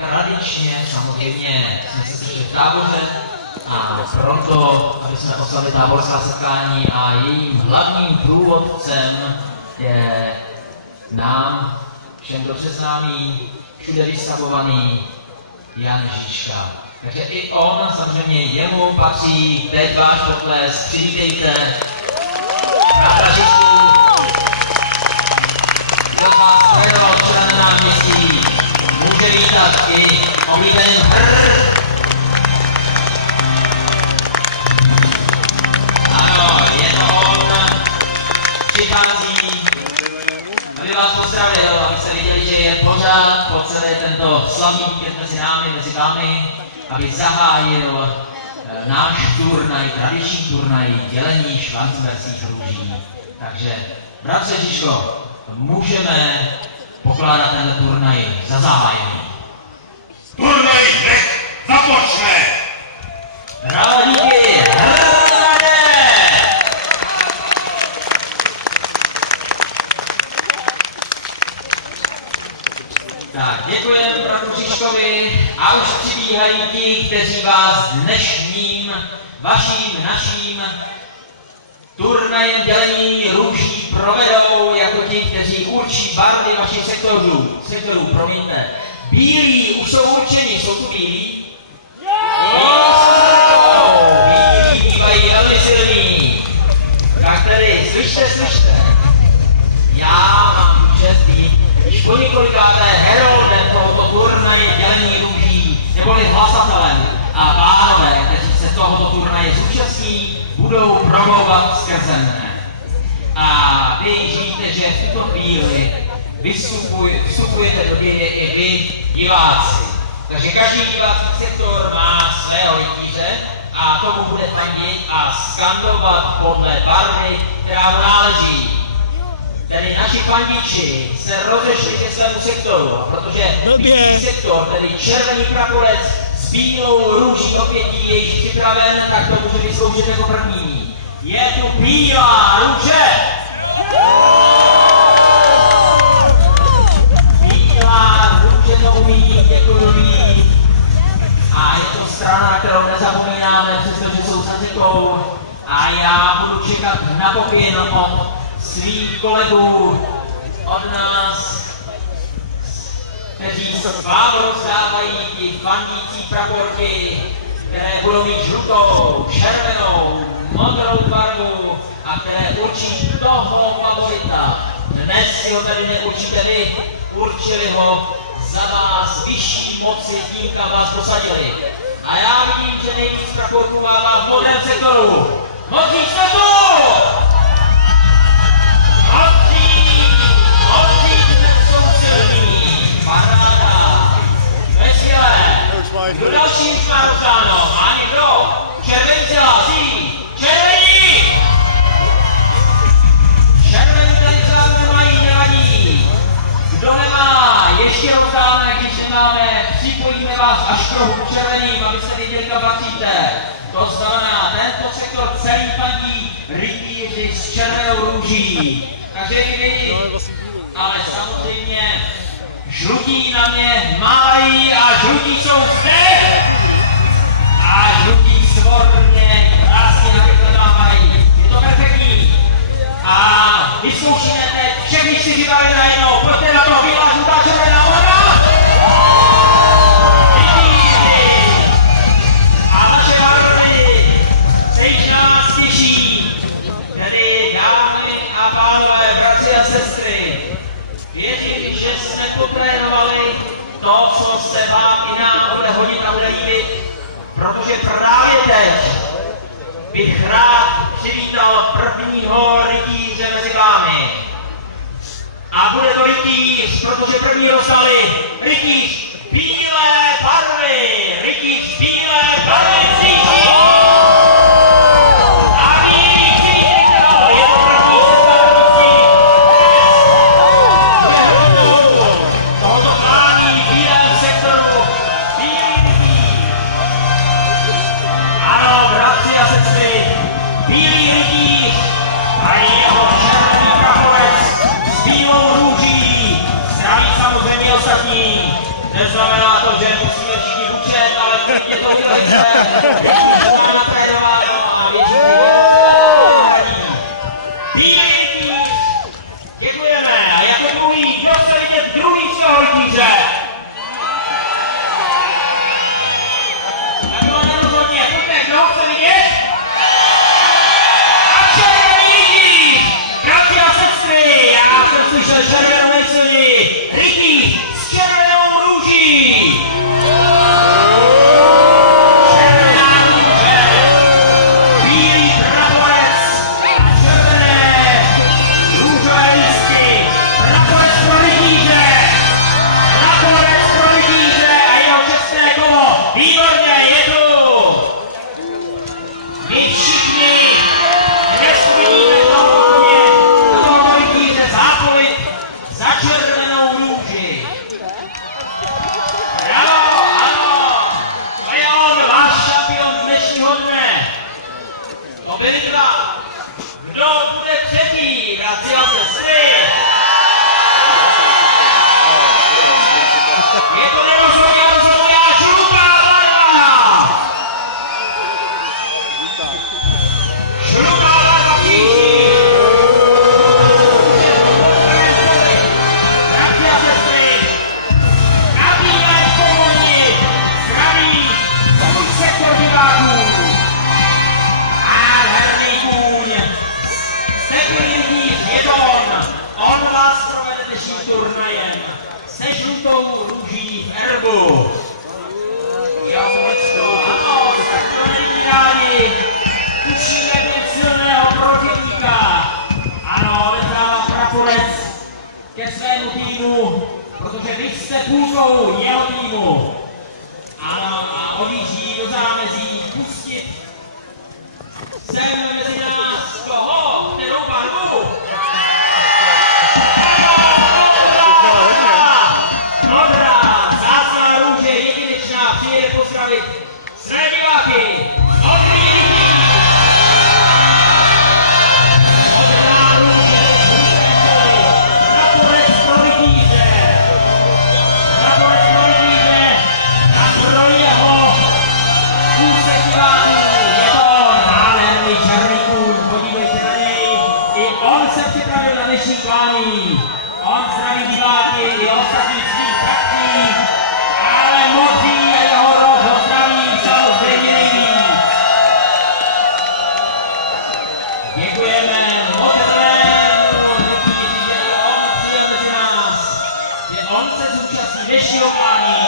tradičně samozřejmě jsme se sešli v táboře a proto, aby jsme oslavili táborská setkání a jejím hlavním průvodcem je nám, všem dobře známý, všude vystavovaný Jan Žižka. Takže i on, samozřejmě jemu patří teď váš potlesk, přivítejte bratra Žižku. Kdo z vás trénoval včera na náměstí, může vítat i oblíbený hrr. Ano, je to on, přichází, aby vás pozdravil, abyste viděli, že je pořád po celé tento slavný víkend mezi námi, mezi vámi, aby zahájil náš turnaj, tradiční turnaj dělení švarcberských růží. Takže, bratře Žižko, můžeme pokládat tento turnaj za zahájený. Turnaj nech započne! Bravo, díky! Tak, děkujeme bratu Žižkovi a už přibíhají ti, kteří vás dnešním, vaším, naším turnajem dělení růží provedou jako ti, kteří určí barvy vašich sektorů, promiňte. Bílí už jsou určeni, jsou tu bílí? Bílí bývají velmi silní. Tak tedy, slyšte. Já mám čest být již po několikáté heroldem tohoto turnaje dělení růží, neboli hlasatelem. A pánové, kteří se tohoto turnaje zúčastní, budou promlouvat skrze mne. A vy víte, že v tuto chvíli vstupujete do děje i vy, diváci. Takže každý divácký sektor má svého rytíře a tomu bude fandit a skandovat podle barvy, která mu náleží. Tedy naši fandiči se rozešli ke svému sektoru, protože bílý sektor, tedy červený praporec s bílou růží opětí je již připraven, tak to může vysloužit jako první. Je tu bílá růže! Bílá růže to umí, děkuju ví. A je to strana, kterou nezapomínáme, přestože jsou sazikou. A já budu čekat na pokyn od svých kolegů, od nás, kteří s vámi rozdávají ty fandící praporky, které budou mít žlutou, červenou, modrou barvu a které určí toho favorita. Dnes si ho tady neurčíte vy, určili ho za vás vyšší moci tím, kam vás posadili. A já vidím, že nejvíc praporků má v modrém sektoru. Mocí jste tu! Mocí jsou silní, paráda, veselé. Kdo další už má rozdáno? Má někdo? Červení se hlásí! Červení! Červení tady celá nemají, nevadí. Kdo nemá, ještě rozdáme, když nemáme, připojíme vás až k rohu k červeným, abyste věděli, kam patříte. To znamená, tento sektor celý fandí rytíři s červenou růží. Takže i vy, ale samozřejmě žlutí na mě májí a žlutí jsou zde! A žlutí svorně krásně navykladávají. Je to perfektní. A vyzkoušíme teď všechny 4 barvy najednou. Pojďte na to, bílá, žlutá, červená, modrá! Rytíři! A naše barvy se již nás těší. Tedy dámy a pánové, bratři a sestry, věřím, že jsme potrénovali to, co se vám i nám bude hodit a bude líbit, protože právě teď bych rád přivítal prvního rytíře mezi vámi. A bude to rytíř, protože první dostali rytíř bílé barvy, rytíř bílé barvy cítí. velice natrénováno a většinou děkujeme. A jako druhý, kdo chce vidět druhýho rytíře? Tak bylo nerozhodně, pojďme, kdo chce vidět? A červený rytíř! Bratři a sestry, já jsem slyšel červenou nejsilněji. Rytíř s červenou růží! Výborně, je tu! My všichni nesmíme tohoto rytíře zápolit za červenou růži. Bravo, ano, to je on, váš šampion dnešního dne. To byli dva. Kdo bude třetí, bratři a sestry? Je to nerozhodně rozhodně žlutá barva! Žlutá barva příští! Bratři a sestry, nabíjeme povolni, zdraví, svůj sektor diváků. Nádherný kůň, steklý rytíř, je to on. On vás provede dnešním turnajem se žlutou růží v erbu. Jo, ano, tak to není rádi. Tušíme být silného protivníka. Ano, odevzdává praporec ke svému týmu, protože vy jste půlkou jeho týmu. Ano, a odjíždí do zámezí pustit sem mezi nás koho? Kterou barvu? Modrá, zácná růže, jedinečná, přijede pozdravit své diváky. Modrý rytíř. Modrá růže, praporec pro rytíře. Praporec pro rytíře a pro jeho úsek diváků. Je to nádherný černý kůň, podívejte na něj. I on se připravil na dnešní klání. On zdraví diváky i ostatních svých prací, ale modří a jeho rod ho zdraví samozřejmě nejvíc. Děkujeme modrému rytíři, že i on přijel mezi nás, že on se zúčastní dnešního klání.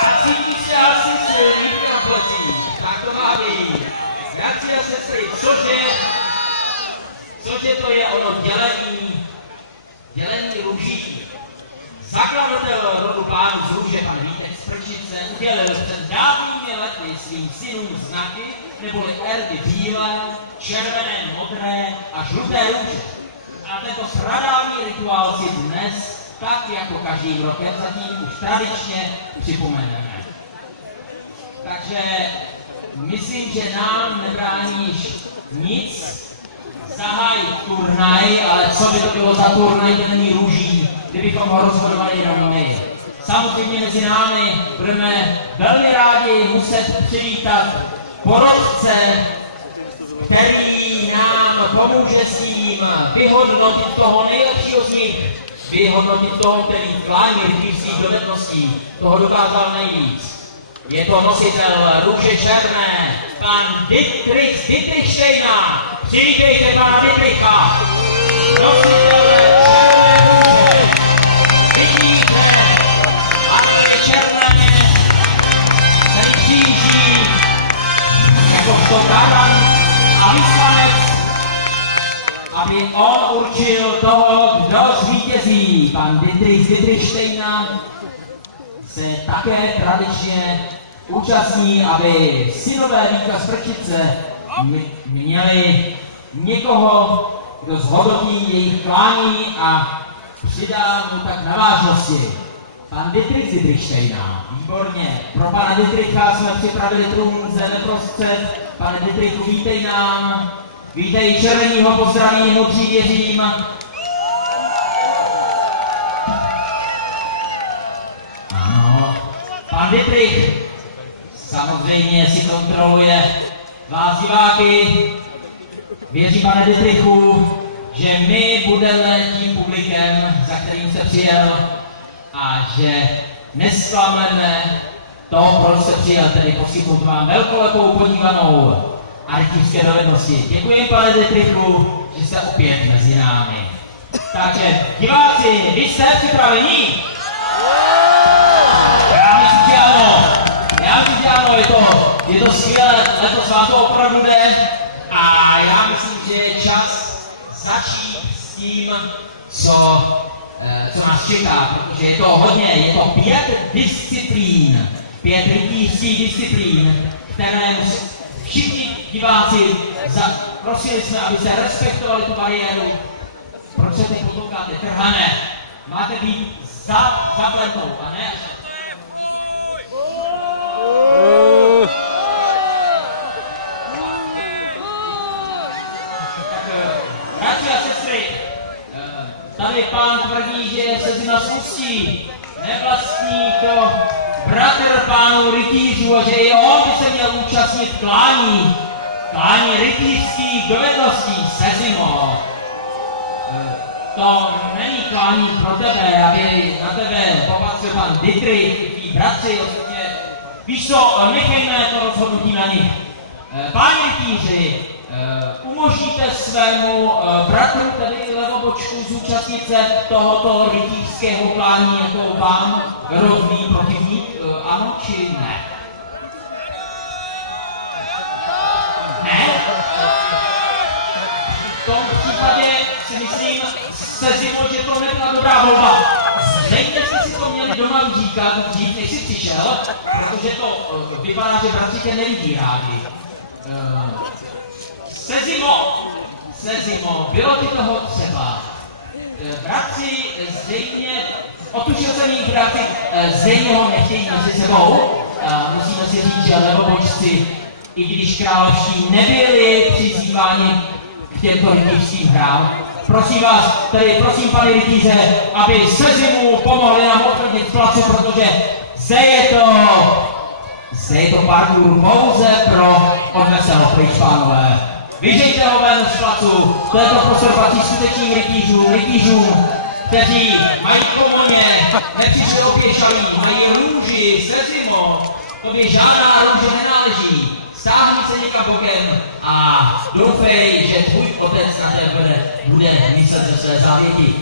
A cítí se asi silný na plecích. Tak to má být. Bratři a sestry, cože to je ono dělení růží. Zakladatel rodu pánů z Růže, pan Vítek z Prčice, udělil před dávnými lety svým synům znaky, neboli erby bílé, červené, modré a žluté růže. A tento pradávný rituál si dnes, tak jako každým rokem zatím, už tradičně připomeneme. Takže myslím, že nám nebráníš nic zahájit turnaj, ale co by to bylo za turnaj dělení růží, kdybychom ho rozhodovali jenom my. Samozřejmě mezi námi budeme velmi rádi muset přivítat porodce, který nám pomůže s tím vyhodnotit toho nejlepšího z nich, vyhodnotit toho, který v klání rytířských dovedností toho dokázal nejvíc. Je to nositel růže černé, pan Dietrich z Dietrichštejna. Přivítejte pana Dietricha, nositel černé růže. Vidíte, panuje černé, který kříží jakožto garant a vyslanec, aby on určil toho, kdo zvítězí. Pan Dietrich z Dietrichštejna se také tradičně účastní, aby synové Vítka z Prčice měli někoho, kdo zhodnotí jejich klání a přidá mu tak na vážnosti. Pan Dietrich z Dietrichštejna. Výborně. Pro pana Dietricha jsme připravili trůn zde neprostřed. Pane Dietrichu, vítej nám. Vítej červenýho, pozdraví, modří věřím. Pan Dietrich samozřejmě si kontroluje vás diváky. Věřím, pane Dittrichu, že my budeme tím publikem, za kterým se přijel, a že nesklameme to, proč se přijel, tedy poskytnout vám velkolepou podívanou a rytířské dovednosti. Děkuji, pane Dittrichu, že jste opět mezi námi. Takže diváci, vy jste připraveni? Já myslím, že ano. Je to skvělé, letos vám to opravdu jde. A já myslím, že je čas začít s tím, co nás čeká, protože je to hodně, je to 5 disciplín, 5 rytířských disciplín, které všichni diváci prosili jsme, abyste respektovali tu bariéru. Proč se teď potloukáte? Trhané. Máte být za plentou, a ne? Bratři a sestry, tady pán tvrdí, že se zima spustí. Nevlastní to bratr pánů rytířů a že i on by se měl účastnit klání rytířských dovedností. Sezimo, to není klání pro tebe, aby na tebe popatřil pan Dittrich, tví bratři, ostatně. Víš co, nechejme to rozhodnutí na nich. Páni rytíři, umožníte svému bratru, tedy levobočku, zúčastnit se tohoto rytířského klání jako vám rovný protivník? Ano či ne? Ne? V tom případě si myslím, Sezimo, že to nebyla dobrá volba. Zřejmě jste si to měli doma říkat dřív, než jsi přišel, protože to vypadá, že bratři tě nevidí rádi. Sezimo, bylo ti toho třeba. Bratři zřejmě, otušil jsem jich bratři, zřejmě ho nechtějí mezi sebou. Musíme si říct, že levobočci, i když královští nebyli přizýváni k těmto rytířským hrám. Prosím vás, tedy prosím pane rytíře, aby Sezimu pomohli nám odklidnit placu, protože zde je to parkour pouze pro odvesel, pryč pánové. Vyžejte ho ven z placu, tento prostor patří skutečným rytířům, kteří mají komoně, nepřišli opěšalí, mají růži, Sezimo, tobě žádná růže nenáleží. Stáhni se někam bokem a doufej, že tvůj otec na tebe bude myslet ze své závěti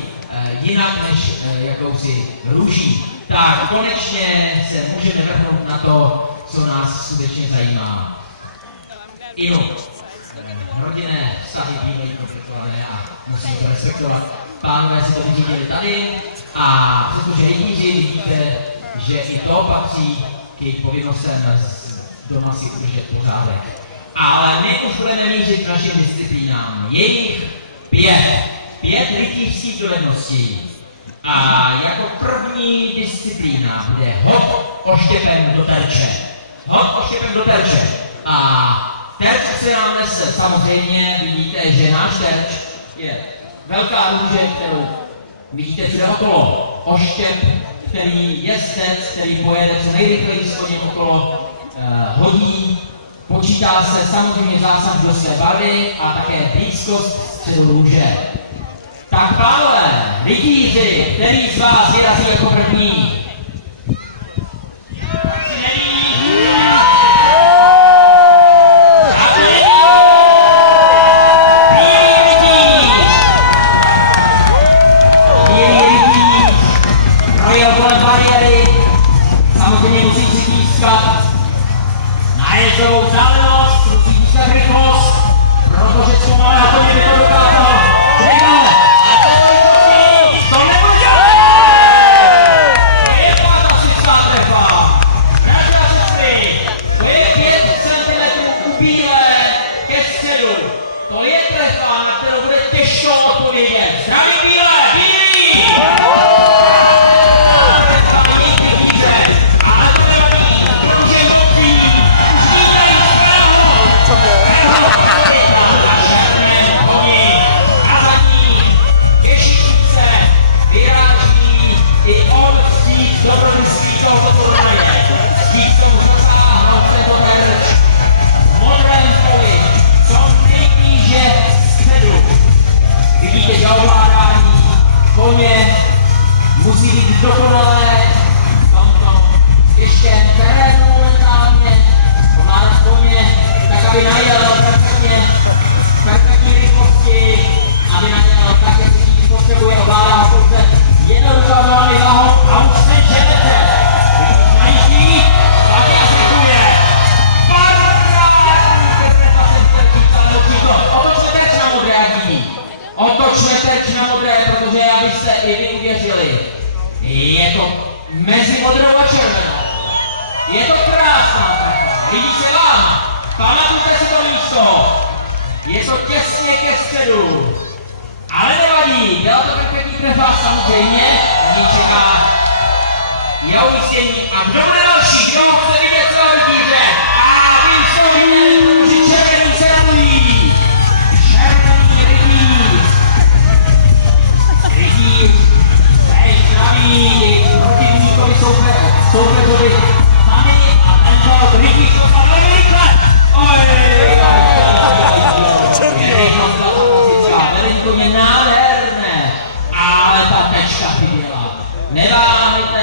jinak než jakousi růží. Tak konečně se můžeme vrhnout na to, co nás skutečně zajímá. Inu, rodinné vztahy bývají komplikované a musíme to respektovat. Pánové si to vyřídili tady a protože rytíři vidíte, že i to patří k jejich povinnostem doma si udržet pořádek. Ale my už budeme mířit k našim disciplínám. Je jich 5 rytířských dovedností. A jako první disciplína bude hod oštěpem do terče. Hod oštěpem do terče. A terč se nám nese. Samozřejmě vidíte, že náš terč je velká růže, kterou vidíte všude okolo. Oštěp, který jezdec, který pojede co nejrychleji s koněm okolo, hodí, počítá se samozřejmě zásah do své barvy a také blízkost středu růže. Tak pánové, rytíři, který z vás vyrazí jako první? Projel kolem bariéry, samozřejmě musí přitískat nájezdovou vzdálenost, musí získat rychlost, protože zpomalého koně by to dokázal. Čekal! A to rychlostí! To nebude! To je 65 trefa! Bratři a sestry, to je 5 cm ubílé ke středu. To je trefa, na kterou bude těžko odpovědět. Zdraví bílé! Bílí! aby najel perfektní rychlosti, aby najel tak, jak si potřebuje, ovládá pouze jednoduchovaný váhou a už se ženete. Najíždí, hlavně asistuje. Parádní interpretace Terčíka, ale určitě otočme terč na modré, jak vidí. Otočme terč na modré, protože abyste i vy uvěřili. Je to mezi modrou a červenou. Je to krásná trefa. Líbí se vám? Pamatujte si to místo. Je to těsně ke středu. Ale nevadí, byla to perfektní trefa, samozřejmě. Ní čeká jeho umístění. A kdo bude další? Kdo chce vidět svého rytíře? A vy jste viděli, protože červený se radují. Červený rytíř. Rytíř se zdraví protivníkovi soupeřovi. A tento rytíř to má velmi rychle. Velmi nádherné, ale ta tečka chyběla. Neváhejte,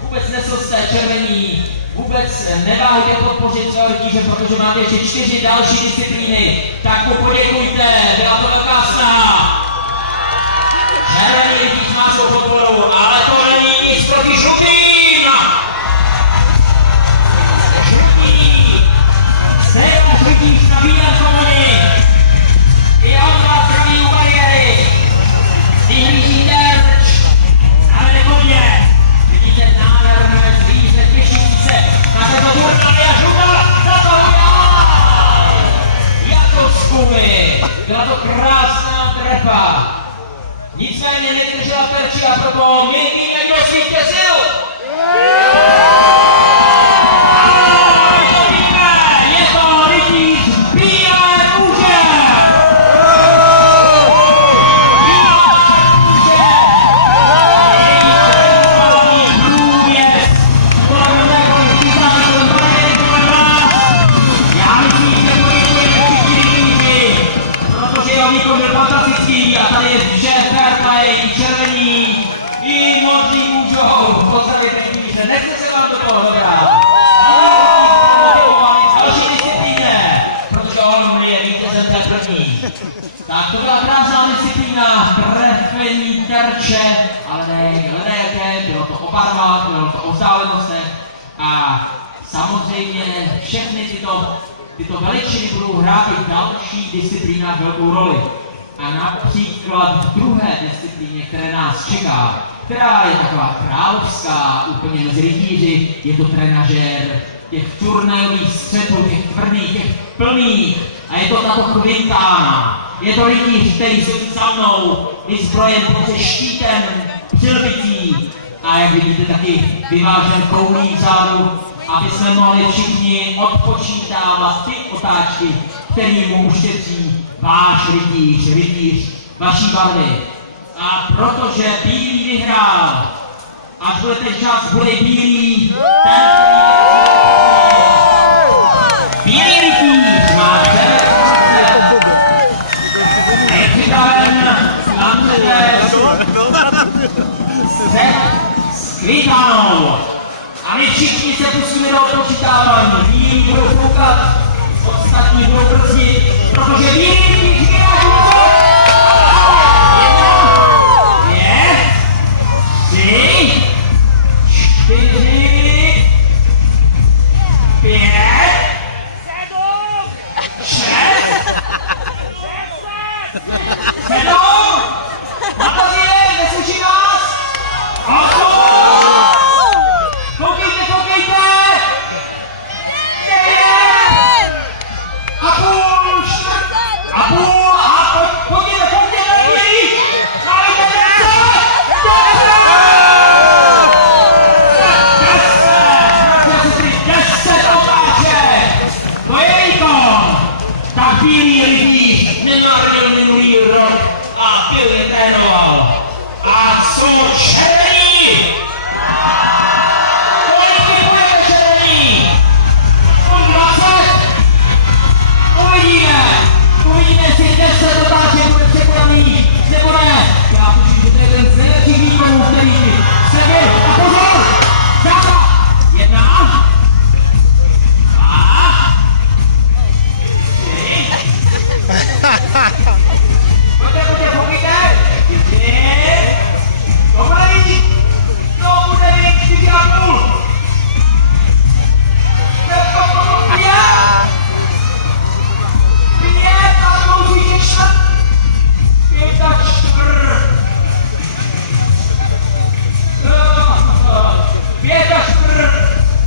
vůbec neslzte červení, vůbec neváhejte podpořit svého rytíře, protože máte ještě 4 další disciplíny. Tak mu poděkujte, byla to velká snaha. Červený rytíř má svou podporu, ale to není nic proti žlutým. Sejma rytíř na bílém komoni. I on vás zdraví u bariéry. Vyhlíží terč. Zavede koně. Vidíte nádherné zvíře, těšící se na této turnaji a žluta zatahuje. Jako z gumy. Byla to krásná trefa. Nicméně nedržela terči a proto my víme, kdo zvítězil. A tady je fair play, i červení, i modří můžou pozdravit rytíře. Nechce se vám do toho dobrá. Další disciplíně, protože on je vítězem té první. Tak to byla krásná disciplína, trefení terče, ale ne jaké, bylo to o barvách, bylo to o vzdálenostech a samozřejmě všechny tyto veličiny budou hrát i v dalších disciplínách velkou roli. A například v druhé disciplíně, které nás čeká, která je taková královská, úplně mezi rytíři, je to trenažér těch turnajových střetů, těch tvrdých, těch plných. A je to tato Quintana. Je to rytíř, který sedí za mnou, vyzbrojen pouze štítem, přilbití. A jak vidíte, taky vyvážen koulí vzadu, aby jsme mohli všichni odpočítávat ty otáčky, který mu uštěcí váš rytíř vaší barvy. A protože bílý vyhrál, až bude ten čas, bude bílý, ten bílý rytíř má 9. Je připraven tam s Quintanou. A my všichni se pustíme do odpočítávání. Bílí budou koukat, ostatní budou brzdit, protože bílý vyhrál útok. 1, 2, 3, 4, 5, 6, 7, Matazílek, neslyší nás? 8, koukejte! 9, a půl, a pojďte, lidi! Máme 10, 10,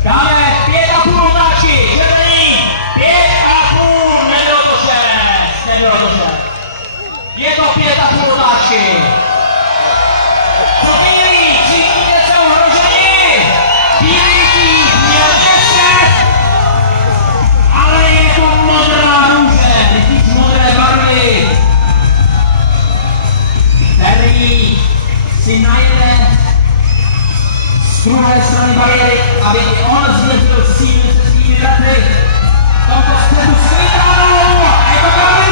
Dáme 5,5 otáčky, červený, 5,5, nebylo to 6, nebylo to 6. Je to 5,5 otáčky. Co bílý, cítíte se ohrožení? Bílý měl 10, ale je to modrá růže, vidíš modré barvy, který si najde z druhé strany bariéry, aby on zvěřil síly se svými bratry. Tomto středu světlu a je to právě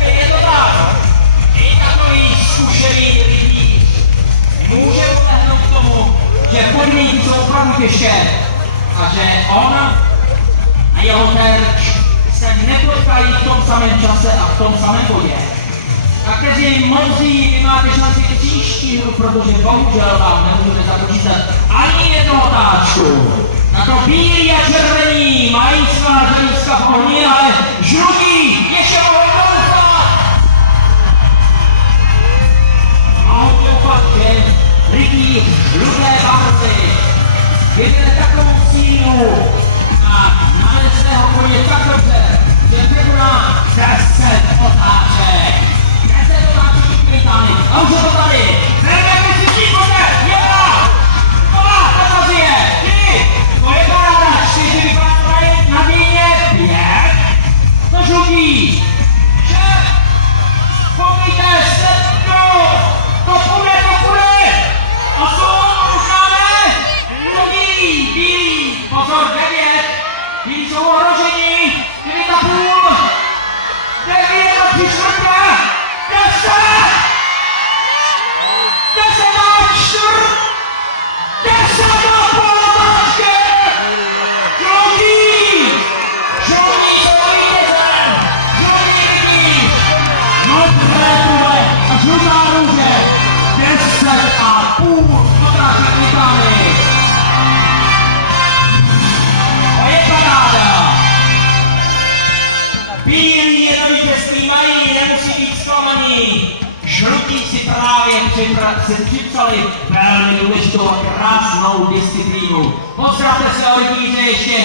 je to tak. I takový zkušený rytíř může podlehnout k tomu, že podmínky jsou opravdu těžké a že on a jeho terč se nepotkají v tom samém čase a v tom samém bodě. A kteří modří, vy máte šanci příští hru, protože bohužel vám nemůžeme započítat ani jednu otáčku. Na to bílí a červení mají svá hlediska v ohni, ale žlutí ještě mohou doufat. Mohou doufat, že rytíř žluté barvy vyvine takovou sílu a máme svého koně tak dobře, že překoná 10 otáček. 10 otáček Británie. A už je to tady. Jdeme si příkladě. 1, 2, fantazie. 3, to je paráda. 4 vypadá na díně. 5, to žlutí. 6, povíte, 7, to půjde. 8, rušáme. To bílý. Pozor, 9. Bílí jsou ohrožení. 9,5. 9 a 3 čtvrtě. 10 a 4. 10 a půl otáčky. Žlutí jsou vítězem. Žlutí rytíř. Modré půle a žlutá růže. 10,5 otáček Británii. To je paráda. Bílí je to vítězství mají, nemusí být zklamaní. Žlutí si právě připsali velmi důležitou a krásnou disciplínu. Pozdravte se o rytíře ještě.